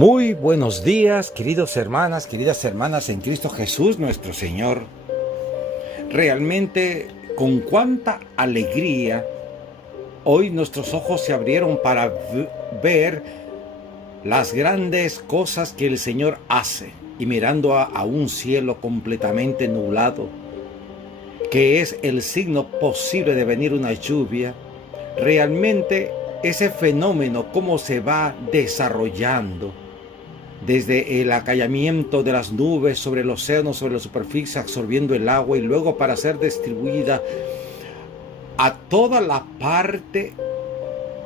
Muy buenos días, queridas hermanas en Cristo Jesús nuestro Señor. Realmente, con cuánta alegría, hoy nuestros ojos se abrieron para ver las grandes cosas que el Señor hace. Y mirando a un cielo completamente nublado, que es el signo posible de venir una lluvia, realmente ese fenómeno, cómo se va desarrollando, desde el acallamiento de las nubes sobre el océano, sobre la superficie, absorbiendo el agua y luego para ser distribuida a toda la parte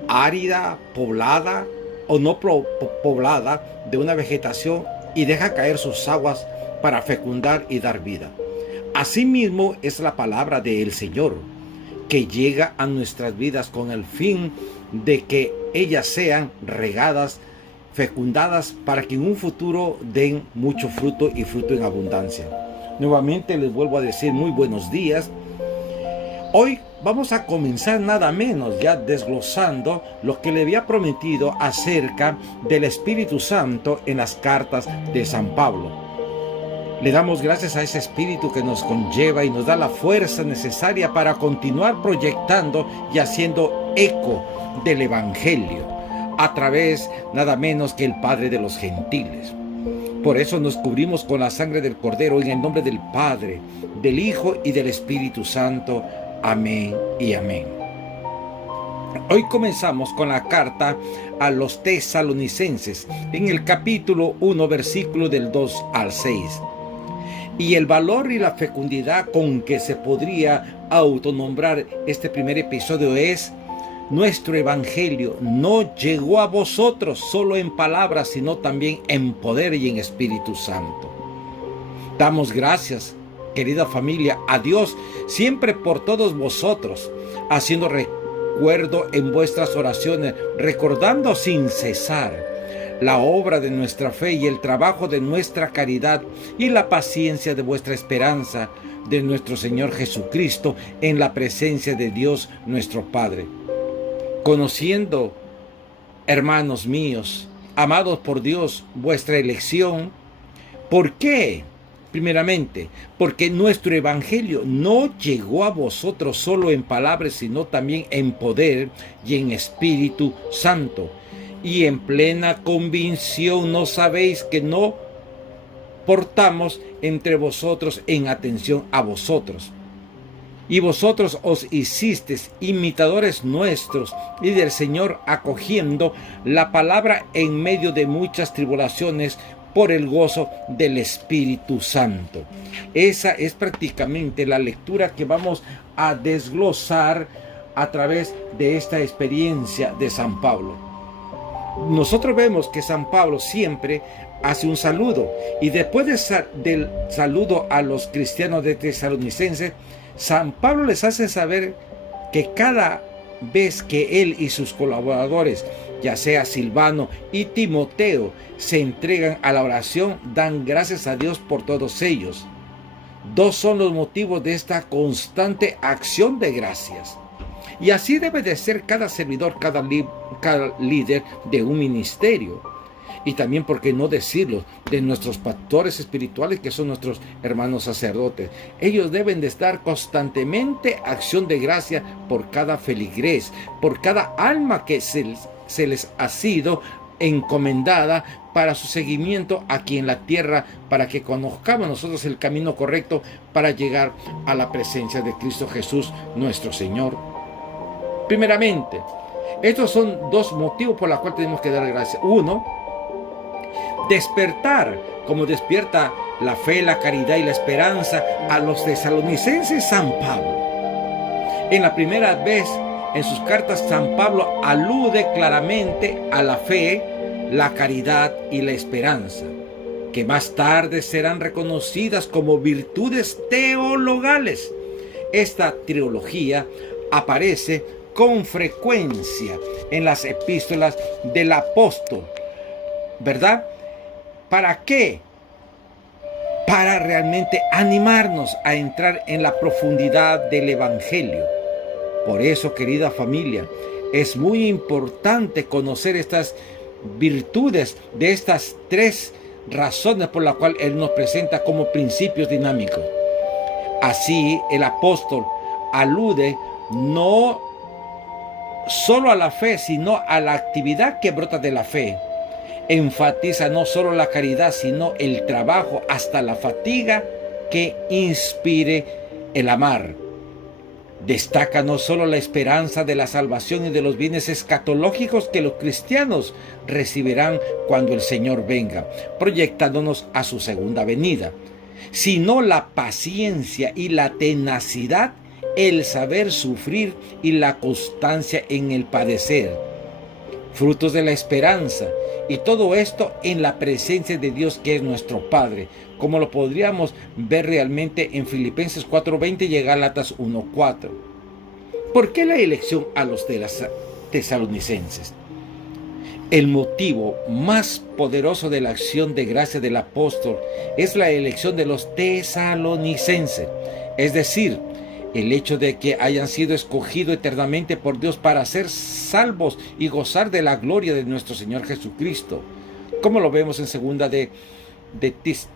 árida, poblada o no poblada de una vegetación, y deja caer sus aguas para fecundar y dar vida. Asimismo es la palabra del Señor, que llega a nuestras vidas con el fin de que ellas sean regadas, fecundadas, para que en un futuro den mucho fruto y fruto en abundancia. Nuevamente les vuelvo a decir muy buenos días. Hoy vamos a comenzar nada menos ya desglosando lo que le había prometido acerca del Espíritu Santo en las cartas de San Pablo. Le damos gracias a ese Espíritu que nos conlleva y nos da la fuerza necesaria para continuar proyectando y haciendo eco del Evangelio a través nada menos que el Padre de los gentiles. Por eso nos cubrimos con la sangre del Cordero en el nombre del Padre, del Hijo y del Espíritu Santo. Amén y amén. Hoy comenzamos con la carta a los tesalonicenses en el capítulo 1, versículo del 2 al 6. Y el valor y la fecundidad con que se podría autonombrar este primer episodio es: nuestro evangelio no llegó a vosotros solo en palabras, sino también en poder y en Espíritu Santo. Damos gracias, querida familia, a Dios siempre por todos vosotros, haciendo recuerdo en vuestras oraciones, recordando sin cesar la obra de nuestra fe y el trabajo de nuestra caridad y la paciencia de vuestra esperanza de nuestro Señor Jesucristo en la presencia de Dios nuestro Padre. Conociendo, hermanos míos, amados por Dios, vuestra elección. ¿Por qué? Primeramente, porque nuestro evangelio no llegó a vosotros solo en palabras, sino también en poder y en Espíritu Santo. Y en plena convicción, ¿no sabéis que no portamos entre vosotros en atención a vosotros? Y vosotros os hicisteis imitadores nuestros y del Señor, acogiendo la palabra en medio de muchas tribulaciones por el gozo del Espíritu Santo. Esa es prácticamente la lectura que vamos a desglosar a través de esta experiencia de San Pablo. Nosotros vemos que San Pablo siempre hace un saludo, y después del saludo a los cristianos de Tesalonicenses, San Pablo les hace saber que cada vez que él y sus colaboradores, ya sea Silvano y Timoteo, se entregan a la oración, dan gracias a Dios por todos ellos. Dos son los motivos de esta constante acción de gracias. Y así debe de ser cada servidor, cada líder de un ministerio. Y también, ¿por qué no decirlo?, de nuestros pastores espirituales, que son nuestros hermanos sacerdotes. Ellos deben de estar constantemente acción de gracia por cada feligrés, por cada alma que se les ha sido encomendada para su seguimiento aquí en la tierra, para que conozcamos nosotros el camino correcto para llegar a la presencia de Cristo Jesús nuestro Señor. Primeramente, estos son dos motivos por los cuales tenemos que dar gracias. Uno, despertar, como despierta la fe, la caridad y la esperanza a los tesalonicenses San Pablo. En la primera vez en sus cartas, San Pablo alude claramente a la fe, la caridad y la esperanza, que más tarde serán reconocidas como virtudes teologales. Esta trilogía aparece con frecuencia en las epístolas del apóstol, ¿verdad? ¿Para qué? Para realmente animarnos a entrar en la profundidad del Evangelio. Por eso, querida familia, es muy importante conocer estas virtudes de estas tres razones por las cuales Él nos presenta como principios dinámicos. Así, el apóstol alude no solo a la fe, sino a la actividad que brota de la fe. Enfatiza no solo la caridad, sino el trabajo hasta la fatiga que inspire el amar. Destaca no solo la esperanza de la salvación y de los bienes escatológicos que los cristianos recibirán cuando el Señor venga, proyectándonos a su segunda venida, sino la paciencia y la tenacidad, el saber sufrir y la constancia en el padecer, frutos de la esperanza, y todo esto en la presencia de Dios, que es nuestro Padre, como lo podríamos ver realmente en Filipenses 4:20 y Gálatas 1:4. ¿Por qué la elección a los de las tesalonicenses? El motivo más poderoso de la acción de gracia del apóstol es la elección de los tesalonicenses, es decir, el hecho de que hayan sido escogidos eternamente por Dios para ser salvos y gozar de la gloria de nuestro Señor Jesucristo, como lo vemos en segunda de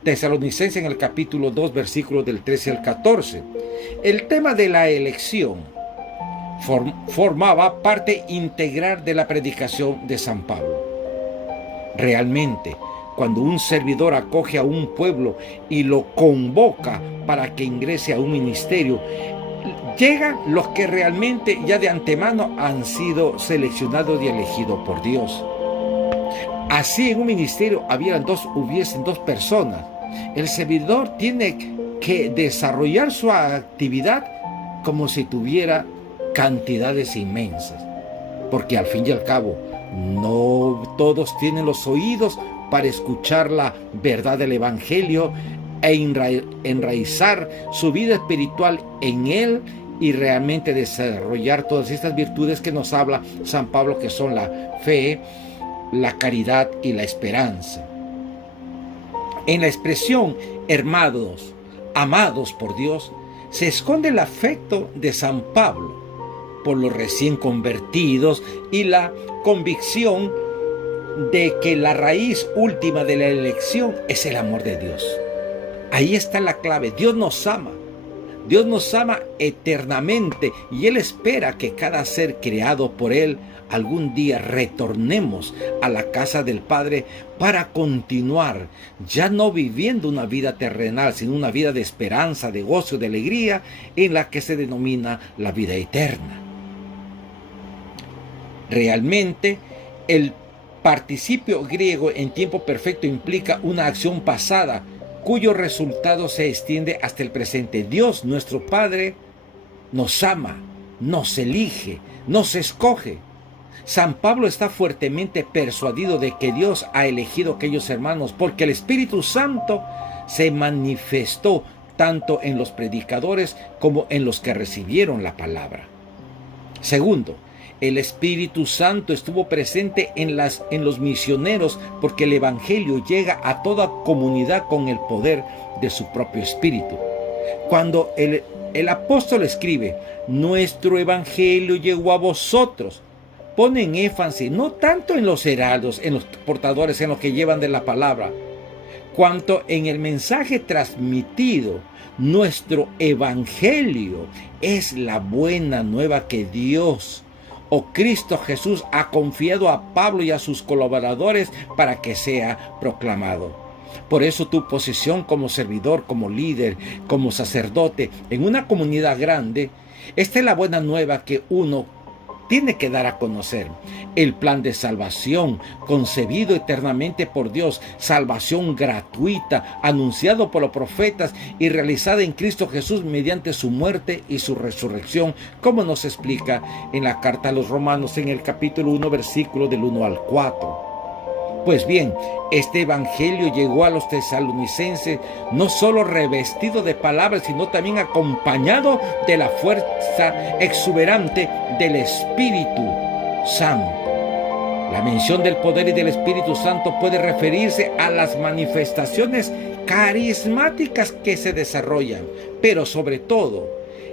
Tesalonicenses en el capítulo 2, versículos del 13 al 14. El tema de la elección formaba parte integral de la predicación de San Pablo. Realmente, cuando un servidor acoge a un pueblo y lo convoca para que ingrese a un ministerio, llegan los que realmente ya de antemano han sido seleccionados y elegidos por Dios. Así en un ministerio hubiesen dos personas. El servidor tiene que desarrollar su actividad como si tuviera cantidades inmensas, porque al fin y al cabo no todos tienen los oídos para escuchar la verdad del Evangelio e enraizar su vida espiritual en él y realmente desarrollar todas estas virtudes que nos habla San Pablo, que son la fe, la caridad y la esperanza. En la expresión hermanos, amados por Dios, se esconde el afecto de San Pablo por los recién convertidos y la convicción de que la raíz última de la elección es el amor de Dios. Ahí está la clave. Dios nos ama eternamente, y Él espera que cada ser creado por Él algún día retornemos a la casa del Padre para continuar, ya no viviendo una vida terrenal, sino una vida de esperanza, de gozo, de alegría, en la que se denomina la vida eterna. Realmente, el participio griego en tiempo perfecto implica una acción pasada, cuyo resultado se extiende hasta el presente. Dios, nuestro Padre, nos ama, nos elige, nos escoge. San Pablo está fuertemente persuadido de que Dios ha elegido a aquellos hermanos porque el Espíritu Santo se manifestó tanto en los predicadores como en los que recibieron la palabra. Segundo, el Espíritu Santo estuvo presente en los misioneros porque el Evangelio llega a toda comunidad con el poder de su propio Espíritu. Cuando el apóstol escribe, nuestro Evangelio llegó a vosotros, pone en énfasis no tanto en los heraldos, en los portadores, en los que llevan de la palabra, cuanto en el mensaje transmitido. Nuestro Evangelio es la buena nueva que Dios o Cristo Jesús ha confiado a Pablo y a sus colaboradores para que sea proclamado. Por eso tu posición como servidor, como líder, como sacerdote en una comunidad grande, esta es la buena nueva que uno tiene que dar a conocer. El plan de salvación concebido eternamente por Dios, salvación gratuita, anunciado por los profetas y realizada en Cristo Jesús mediante su muerte y su resurrección, como nos explica en la carta a los Romanos en el capítulo 1, versículo del 1 al 4. Pues bien, este evangelio llegó a los tesalonicenses no solo revestido de palabras, sino también acompañado de la fuerza exuberante del Espíritu Santo. La mención del poder y del Espíritu Santo puede referirse a las manifestaciones carismáticas que se desarrollan, pero sobre todo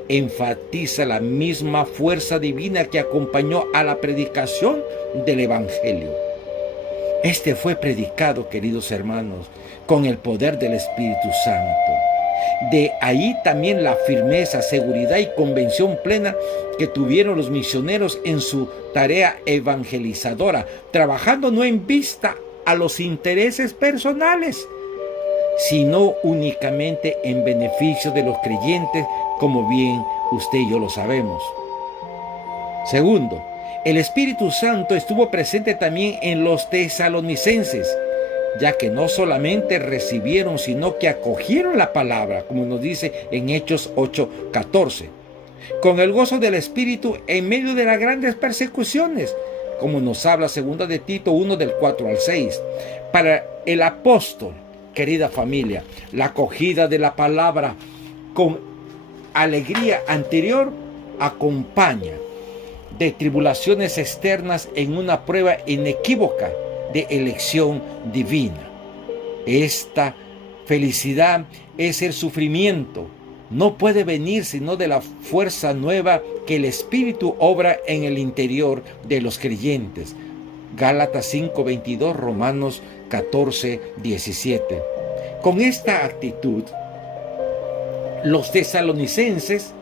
enfatiza la misma fuerza divina que acompañó a la predicación del evangelio. Este fue predicado, queridos hermanos, con el poder del Espíritu Santo. De ahí también la firmeza, seguridad y convicción plena que tuvieron los misioneros en su tarea evangelizadora, trabajando no en vista a los intereses personales, sino únicamente en beneficio de los creyentes, como bien usted y yo lo sabemos. Segundo, el Espíritu Santo estuvo presente también en los tesalonicenses, ya que no solamente recibieron, sino que acogieron la palabra, como nos dice en Hechos 8:14, con el gozo del Espíritu en medio de las grandes persecuciones, como nos habla 2 de Tito 1 del 4 al 6. Para el apóstol, querida familia, la acogida de la palabra con alegría anterior acompaña de tribulaciones externas en una prueba inequívoca de elección divina. Esta felicidad es el sufrimiento. No puede venir sino de la fuerza nueva que el Espíritu obra en el interior de los creyentes. Gálatas 5:22, Romanos 14:17. Con esta actitud, los tesalonicenses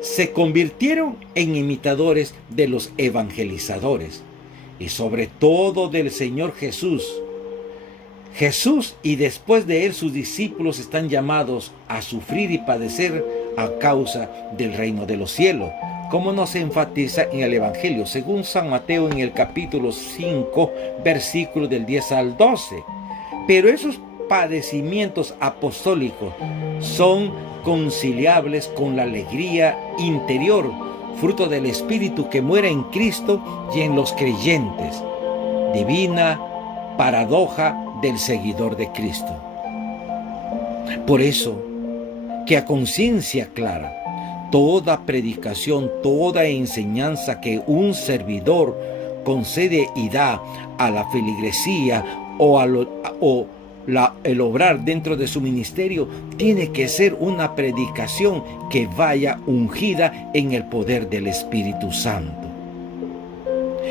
se convirtieron en imitadores de los evangelizadores y sobre todo del Señor Jesús. Jesús y después de él sus discípulos están llamados a sufrir y padecer a causa del reino de los cielos, como nos enfatiza en el Evangelio, según San Mateo en el capítulo 5, versículos del 10 al 12. Pero esos padecimientos apostólicos son conciliables con la alegría interior, fruto del Espíritu que muere en Cristo y en los creyentes. Divina paradoja del seguidor de Cristo. Por eso, que a conciencia clara, toda predicación, toda enseñanza que un servidor concede y da a la feligresía o el obrar dentro de su ministerio, tiene que ser una predicación que vaya ungida en el poder del Espíritu Santo.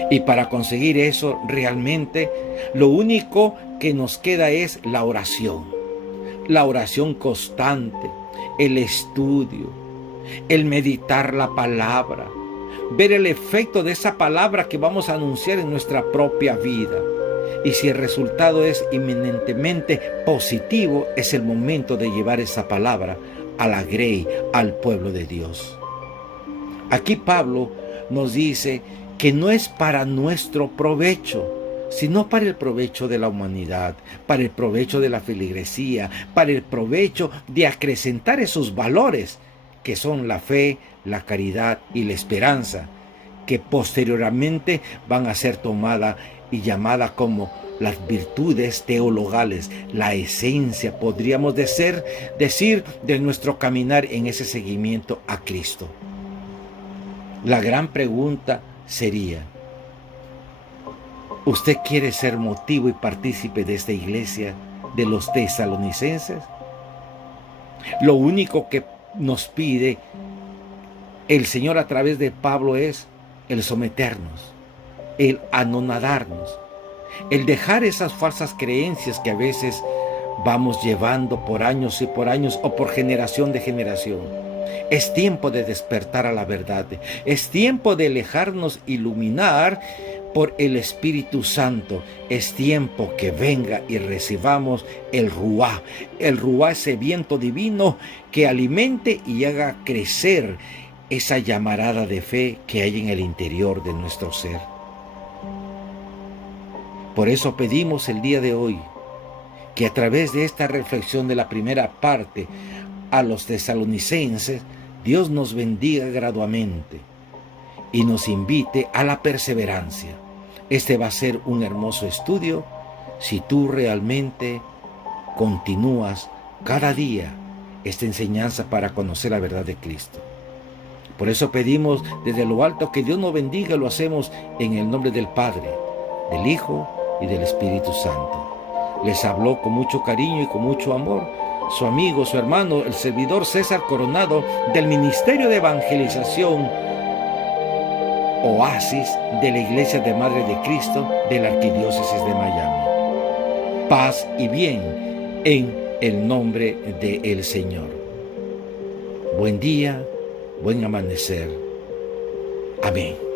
Y para conseguir eso, realmente, lo único que nos queda es la oración constante, el estudio, el meditar la palabra, ver el efecto de esa palabra que vamos a anunciar en nuestra propia vida. Y si el resultado es eminentemente positivo, es el momento de llevar esa palabra a la grey, al pueblo de Dios. Aquí Pablo nos dice que no es para nuestro provecho, sino para el provecho de la humanidad, para el provecho de la feligresía, para el provecho de acrecentar esos valores que son la fe, la caridad y la esperanza, que posteriormente van a ser tomadas y llamadas como las virtudes teologales, la esencia, podríamos decir, de nuestro caminar en ese seguimiento a Cristo. La gran pregunta sería, ¿usted quiere ser motivo y partícipe de esta iglesia de los tesalonicenses? Lo único que nos pide el Señor a través de Pablo es el someternos, el anonadarnos, el dejar esas falsas creencias que a veces vamos llevando por años y por años o por generación de generación. Es tiempo de despertar a la verdad. Es tiempo de dejarnos iluminar por el Espíritu Santo. Es tiempo que venga y recibamos el Ruá. El Ruá, ese viento divino que alimente y haga crecer esa llamarada de fe que hay en el interior de nuestro ser. Por eso pedimos el día de hoy que a través de esta reflexión de la primera parte a los tesalonicenses, Dios nos bendiga gradualmente y nos invite a la perseverancia. Este va a ser un hermoso estudio si tú realmente continúas cada día esta enseñanza para conocer la verdad de Cristo. Por eso pedimos desde lo alto que Dios nos bendiga. Lo hacemos en el nombre del Padre, del Hijo y del Espíritu Santo. Les habló con mucho cariño y con mucho amor su amigo, su hermano, el servidor César Coronado, del Ministerio de Evangelización Oasis de la Iglesia de Madre de Cristo de la Arquidiócesis de Miami. paz y bien en el nombre del Señor. Buen día, buen amanecer. Amén.